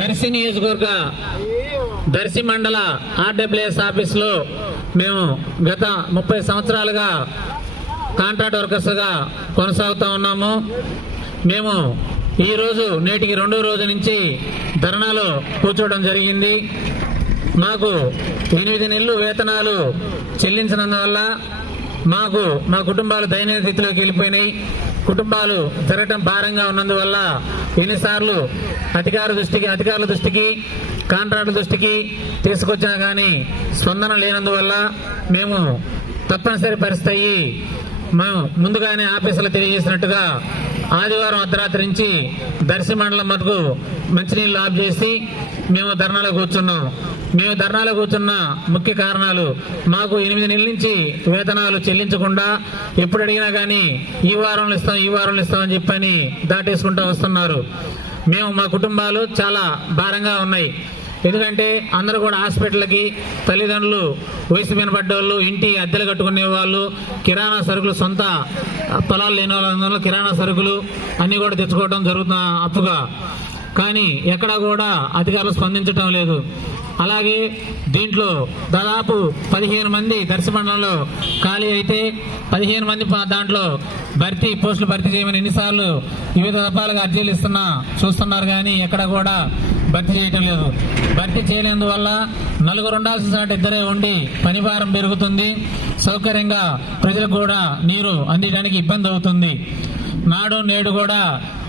దర్శి నియోజకవర్గ దర్శి మండల ఆర్డబ్ల్యూఎస్ ఆఫీసులో మేము గత 30 సంవత్సరాలుగా కాంట్రాక్ట్ వర్కర్స్గా కొనసాగుతూ ఉన్నాము. మేము ఈరోజు నేటికి 2వ రోజు నుంచి ధర్నాలో కూర్చోవడం జరిగింది. మాకు 8 నెలలు వేతనాలు చెల్లించినందువల్ల మా కుటుంబాలు దైనందిన స్థితిలోకి వెళ్ళిపోయినాయి. కుటుంబాలు జరగటం భారంగా ఉన్నందువల్ల ఎన్నిసార్లు అధికారుల దృష్టికి కాంట్రాక్టుల దృష్టికి తీసుకొచ్చినా కానీ స్పందన లేనందువల్ల మేము తప్పనిసరి పరిస్థితి అయ్యి మేము ముందుగానే ఆఫీసులో తెలియజేసినట్టుగా ఆదివారం అర్ధరాత్రి నుంచి దర్శి మండలం మటుకు మంచినీళ్ళు ఆఫ్ చేసి మేము ధర్నాలో కూర్చున్నాం. మేము ధర్నాలో కూర్చున్న ముఖ్య కారణాలు మాకు 8 నెలల నుంచి వేతనాలు చెల్లించకుండా ఎప్పుడు అడిగినా కానీ ఈ వారంలో ఇస్తామని చెప్పని దాటేసుకుంటూ వస్తున్నారు. మా కుటుంబాలు చాలా భారంగా ఉన్నాయి. ఎందుకంటే అందరూ కూడా హాస్పిటల్కి తల్లిదండ్రులు వయసు వినబడ్డవాళ్ళు ఇంటి అద్దెలు కట్టుకునే వాళ్ళు కిరాణా సరుకులు సొంత పొలాలు లేని వాళ్ళ కిరాణా సరుకులు అన్నీ కూడా తెచ్చుకోవడం జరుగుతున్న అప్పుగా. కానీ ఎక్కడా కూడా అధికారులు స్పందించడం లేదు. అలాగే దీంట్లో దాదాపు 15 మంది దర్శి మండలంలో ఖాళీ అయితే 15 మంది దాంట్లో పోస్టులు భర్తీ చేయమని ఎన్నిసార్లు వివిధ రకాలుగా అర్జీలు చూస్తున్నారు కానీ ఎక్కడ కూడా భర్తీ చేయటం లేదు. భర్తీ చేయలేందువల్ల నలుగురు ఉండాల్సిన ఇద్దరే ఉండి పని భారం పెరుగుతుంది. సౌకర్యంగా ప్రజలకు కూడా నీరు అందించడానికి ఇబ్బంది అవుతుంది. నాడు నేడు కూడా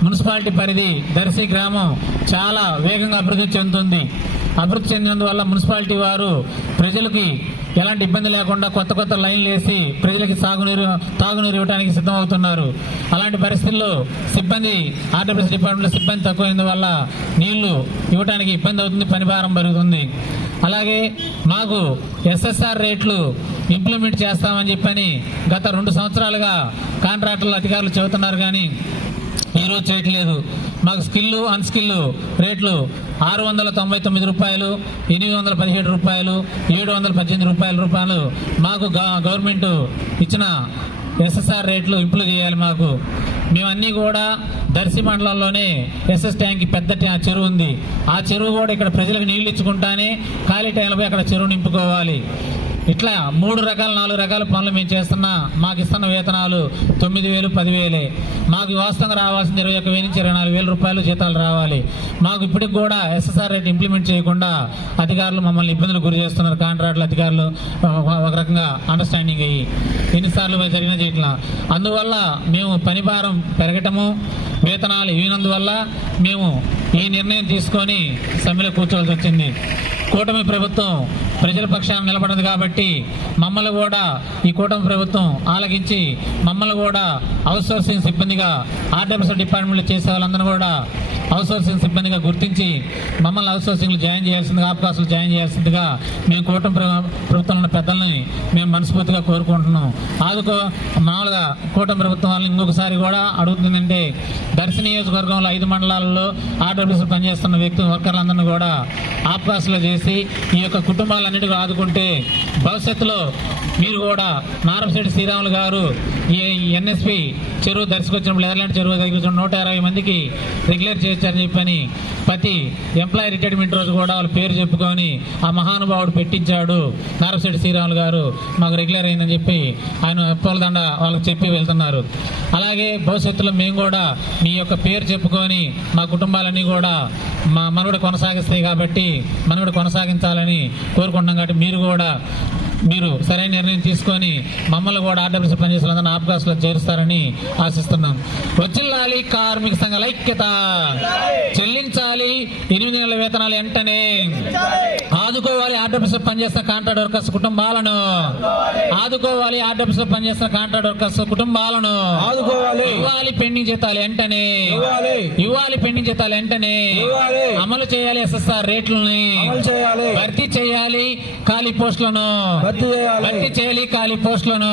మున్సిపాలిటీ పరిధి దర్శి గ్రామం చాలా వేగంగా అభివృద్ధి చెందుతుంది. అభివృద్ధి చెందినందువల్ల మున్సిపాలిటీ వారు ప్రజలకి ఎలాంటి ఇబ్బంది లేకుండా కొత్త లైన్లు వేసి ప్రజలకి తాగునీరు ఇవ్వడానికి సిద్ధమవుతున్నారు. అలాంటి పరిస్థితుల్లో ఆర్డబ్ల్యూఎస్ డిపార్ట్మెంట్లో సిబ్బంది తక్కువైనందువల్ల నీళ్లు ఇవ్వడానికి ఇబ్బంది అవుతుంది, పని భారం పెరుగుతుంది. అలాగే మాకు ఎస్ఎస్ఆర్ రేట్లు ఇంప్లిమెంట్ చేస్తామని చెప్పని గత 2 సంవత్సరాలుగా కాంట్రాక్టర్లు అధికారులు చెబుతున్నారు కానీ ఈరోజు చేయట్లేదు. మాకు స్కిల్ అన్స్కిల్ రేట్లు 699 రూపాయలు, 817 రూపాయలు, 718 రూపాయలు మాకు గవర్నమెంట్ ఇచ్చిన ఎస్ఎస్ఆర్ రేట్లు ఇంప్లిమెంట్ చేయాలి. మేమన్నీ కూడా దర్శి మండలంలోనే ఎస్ఎస్ ట్యాంక్ పెద్ద చెరువు ఉంది. ఆ చెరువు కూడా ఇక్కడ ప్రజలకు నీళ్లు ఇచ్చుకుంటానే ఖాళీ టైంలో అక్కడ చెరువు నింపుకోవాలి. ఇట్లా 4 రకాల పనులు మేము చేస్తున్నా మాకు ఇస్తున్న వేతనాలు 9,000, 10,000. మాకు వాస్తవంగా రావాల్సిన 21,000 నుంచి 24,000 రూపాయలు జీతాలు రావాలి. మాకు ఇప్పటికి కూడా ఎస్ఎస్ఆర్ రేట్ ఇంప్లిమెంట్ చేయకుండా అధికారులు మమ్మల్ని ఇబ్బందులు గురి చేస్తున్నారు. కాంట్రాక్టుల అధికారులు ఒక రకంగా అండర్స్టాండింగ్ అయ్యి ఎన్నిసార్లు జరిగినా చేయట్లా. అందువల్ల మేము పని భారం పెరగటము వేతనాలు ఇవ్వనందువల్ల మేము ఈ నిర్ణయం తీసుకొని సమ్మెలో కూర్చోవలసి వచ్చింది. కూటమి ప్రభుత్వం ప్రజల పక్షాన నిలబడదు కాబట్టి మమ్మల్ని కూడా ఈ కూటమి ప్రభుత్వం ఆలకించి మమ్మల్ని కూడా అవుట్సోర్సింగ్ సిబ్బందిగా ఆర్డబ్ల్యూఎస్ డిపార్ట్మెంట్లో చేసే వాళ్ళందరూ కూడా అవుట్సోర్సింగ్ సిబ్బందిగా గుర్తించి మమ్మల్ని అవుట్సోర్సింగ్లు జాయిన్ చేయాల్సిందిగా అవకాశాలు జాయిన్ చేయాల్సిందిగా మేము కూటమి ప్రభుత్వంలో ఉన్న పెద్దల్ని మేము మనస్ఫూర్తిగా కోరుకుంటున్నాం. మామూలుగా కూటమి ప్రభుత్వం వాళ్ళని ఇంకొకసారి కూడా అడుగుతుందంటే దర్శి నియోజకవర్గంలో 5 మండలాల్లో ఆర్డబ్ల్యూఎస్ పనిచేస్తున్న వర్కర్లందరినీ కూడా అవకాశాలు చేసి ఈ యొక్క కుటుంబాలన్నిటికీ ఆదుకుంటే భవిష్యత్తులో మీరు కూడా నారంశెట్టి శ్రీరాములు గారు ఈ ఎన్ఎస్పి చెరువు దర్శకొచ్చినప్పుడు ఎర్లాంటి చెరువు దగ్గర 120 మందికి రెగ్యులర్ చేశారని చెప్పని ప్రతి ఎంప్లాయీ రిటైర్మెంట్ రోజు కూడా వాళ్ళ పేరు చెప్పుకొని ఆ మహానుభావుడు పెట్టించాడు నారంశెట్టి శ్రీరాములు గారు మాకు రెగ్యులర్ అయిందని చెప్పి ఆయన పూలదండ వాళ్ళకి చెప్పి వెళ్తున్నారు. అలాగే భవిష్యత్తులో మేము కూడా మీ యొక్క పేరు చెప్పుకొని మా కుటుంబాలన్నీ కూడా మనుగడ కొనసాగిస్తాయి కాబట్టి మనుగడ కొనసాగించాలని కోరుకుంటున్నాం. కాబట్టి మీరు సరైన నిర్ణయం తీసుకొని మమ్మల్ని కూడా ఆర్డబ్ల్యూఎస్ పనిచేసిన అవకాశాలు చేరుస్తారని ఆశిస్తున్నాం. వచ్చిల్లాలి కార్మిక సంఘాల ఐక్యత, చెల్లించాలి 8 నెలల వేతనాలు వెంటనే, ఆదుకోవాలి ఆర్డబ్ల్యూఎస్ పనిచేస్తున్న కాంట్రాక్ట్ వర్కర్స్ కుటుంబాలను, ఆదుకోవాలి ఆర్డబ్ల్యూఎస్ పనిచేస్తున్న కాంట్రాక్ట్ వర్కర్స్ కుటుంబాలను, ఇవ్వాలి పెండింగ్ జీతాలు వెంటనే, అమలు చేయాలి ఎస్ఎస్ఆర్ రేట్లని, భర్తీ చేయాలి ఖాళీ పోస్టులను, భర్తీ చేయాలి ఖాళీ పోస్టులను.